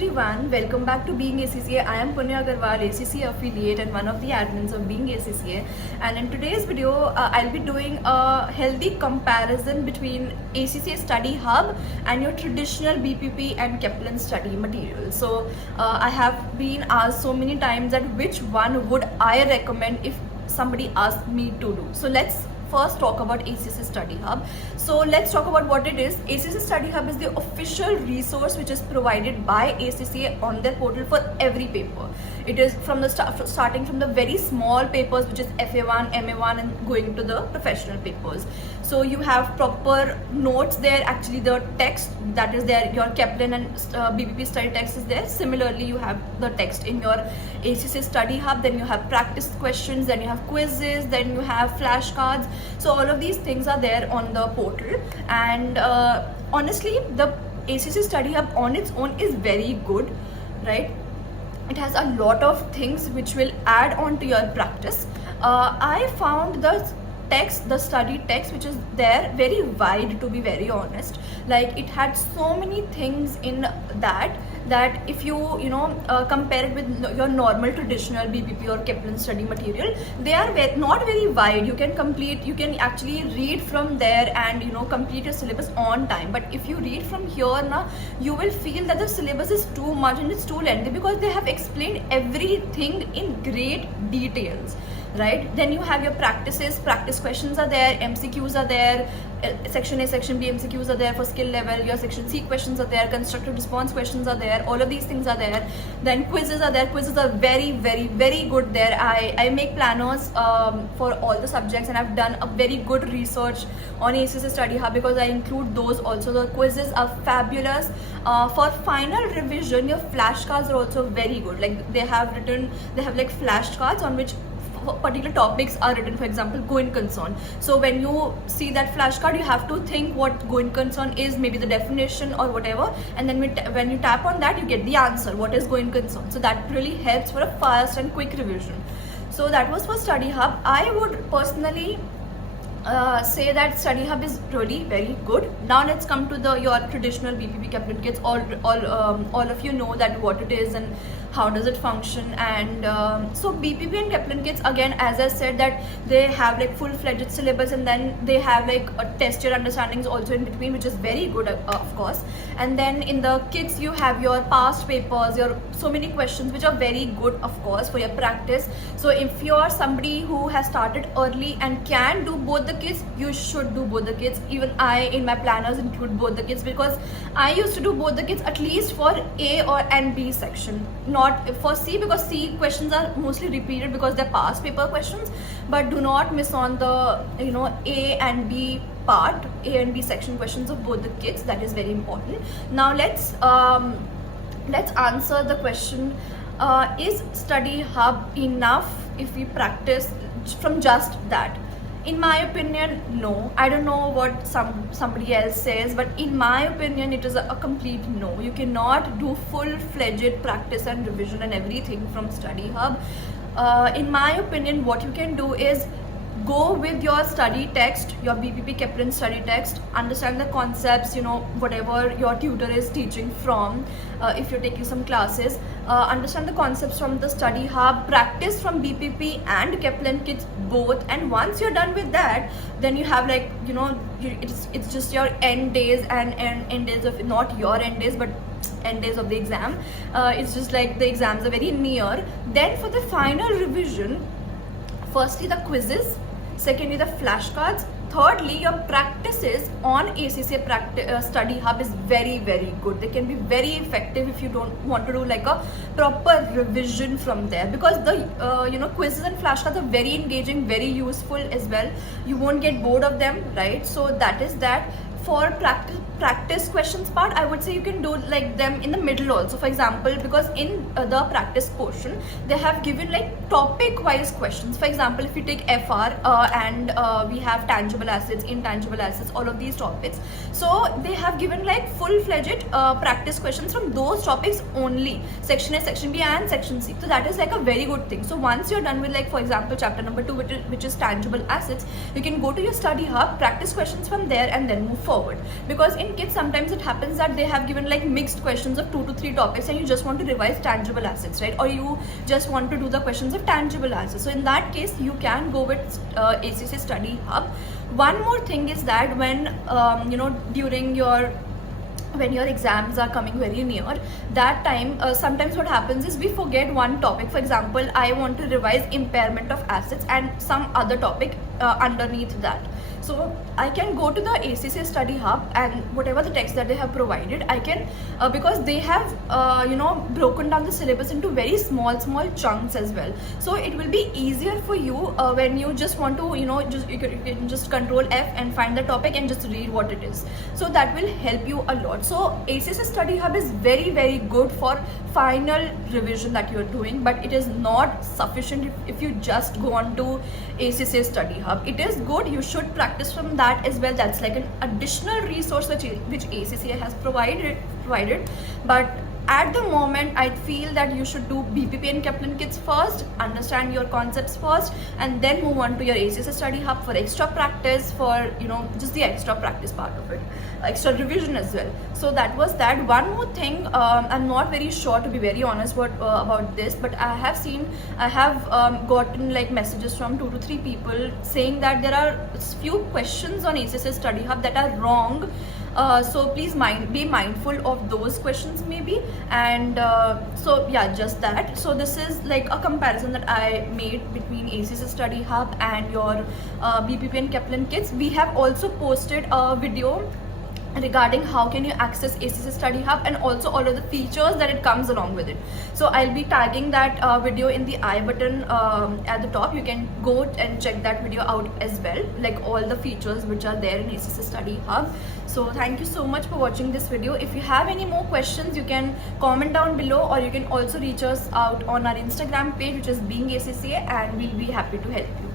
everyone, welcome back to Being ACCA. I am Punya Agarwal, ACCA affiliate and one of the admins of Being ACCA. And in today's video, I'll be doing a healthy comparison between ACCA Study Hub and your traditional BPP and Kaplan study material. So I have been asked so many times that which one would I recommend if somebody asked me to do. So let's first talk about ACCA Study Hub. So let's talk about what it is. ACCA Study Hub is the official resource which is provided by ACCA on their portal for every paper. It is from the starting from the very small papers, which is FA1, MA1, and going to the professional papers. So you have proper notes there. Actually, the text that is there, your Kaplan and BPP study text is there. Similarly, you have the text in your ACCA Study Hub. Then you have practice questions. Then you have quizzes. Then you have flashcards. So all of these things are there on the portal. And honestly, the ACCA Study Hub on its own is very good, right? It has a lot of things which will add on to your practice. I found the study text which is there very wide, to be very honest. Like, it had so many things in that if you compare it with your normal traditional BPP or Kaplan study material, they are not very wide. You can actually read from there and complete your syllabus on time. But if you read from here now, you will feel that the syllabus is too much and it's too lengthy, because they have explained everything in great details, right? Then you have your practice questions are there, MCQs are there, section A, section B MCQs are there for skill level, your section C questions are there, constructive response questions are there, all of these things are there. Then quizzes are there. Quizzes are very, very, very good there. I make planners for all the subjects, and I've done a very good research on ACCA Study Hub because I include those also. The quizzes are fabulous. For final revision, your flashcards are also very good. Like, they have like flashcards on which particular topics are written. For example, going concern. So when you see that flashcard, you have to think what going concern is, maybe the definition or whatever, and then when you tap on that, you get the answer, what is going concern. So that really helps for a fast and quick revision. So that was for Study Hub. I would personally say that Study Hub is really very good. Now let's come to your traditional BPP Kaplan kits. All of you know that what it is and how does it function. And so BPP and Kaplan kits, again, as I said, that they have like full-fledged syllabus, and then they have like a test your understandings also in between, which is very good, of course. And then in the kits you have your past papers, your so many questions which are very good, of course, for your practice. So if you are somebody who has started early and can do both the kits, you should do both the kits. Even I, in my planners, include both the kits, because I used to do both the kits at least for A and B section, not for C, because C questions are mostly repeated because they're past paper questions. But do not miss on the A and B part, A and B section questions of both the kits. That is very important. Now let's answer the question, is Study Hub enough if we practice from just that? In my opinion, no. I don't know what somebody else says, but in my opinion, it is a complete no. You cannot do full-fledged practice and revision and everything from Study Hub. In my opinion, what you can do is go with your study text, your BPP Kaplan study text, understand the concepts, whatever your tutor is teaching from, if you're taking some classes, understand the concepts from the Study Hub, practice from BPP and Kaplan kits both. And once you're done with that, then you have like, it's just your end days and end days of, not your end days, but end days of the exam. It's just like the exams are very near. Then for the final revision, firstly the quizzes, secondly the flashcards, thirdly your practices on ACCA Study Hub is very, very good. They can be very effective if you don't want to do like a proper revision from there, because the quizzes and flashcards are very engaging, very useful as well. You won't get bored of them, right? So that is that. For practice questions part, I would say you can do like them in the middle also. For example, because in the practice portion, they have given like topic wise questions. For example, if you take FR and we have tangible assets, intangible assets, all of these topics, so they have given like full-fledged practice questions from those topics only, section A, section B and section C. So that is like a very good thing. So once you're done with, like, for example, chapter number 2, which is tangible assets, you can go to your Study Hub, practice questions from there, and then move forward. Because in BPPN kids, sometimes it happens that they have given like mixed questions of 2 to 3 topics, and you just want to revise tangible assets, right? Or you just want to do the questions of tangible assets. So in that case, you can go with ACC Study Hub. One more thing is that when during your when your exams are coming very near, that time sometimes what happens is we forget one topic. For example, I want to revise impairment of assets and some other topic underneath that. So I can go to the ACC Study Hub, and whatever the text that they have provided, I can because they have broken down the syllabus into very small chunks as well. So it will be easier for you when you just want to you can just control F and find the topic and just read what it is. So that will help you a lot. So ACC Study Hub is very good for final revision that you are doing, but it is not sufficient if you just go on to ACC Study Hub. It is good, you should practice from that as well. That's like an additional resource which ACCA has provided, but at the moment I feel that you should do BPP and Kaplan Kids first, understand your concepts first, and then move on to your ACC Study Hub for extra practice, for just the extra practice part of it, extra revision as well. So that was that. One more thing, I'm not very sure, to be very honest, about this, but I have gotten like messages from 2 to 3 people saying that there are few questions on ACC Study Hub that are wrong. So please be mindful of those questions maybe. And so yeah, just that. So this is like a comparison that I made between ACC Study Hub and your BPP and Kaplan Kids. We have also posted a video regarding how can you access ACC Study Hub, and also all of the features that it comes along with it. So I'll be tagging that video in the I button at the top. You can go and check that video out as well, like all the features which are there in ACC Study Hub. So thank you so much for watching this video. If you have any more questions, you can comment down below, or you can also reach us out on our Instagram page, which is Being ACCA, and we'll be happy to help you.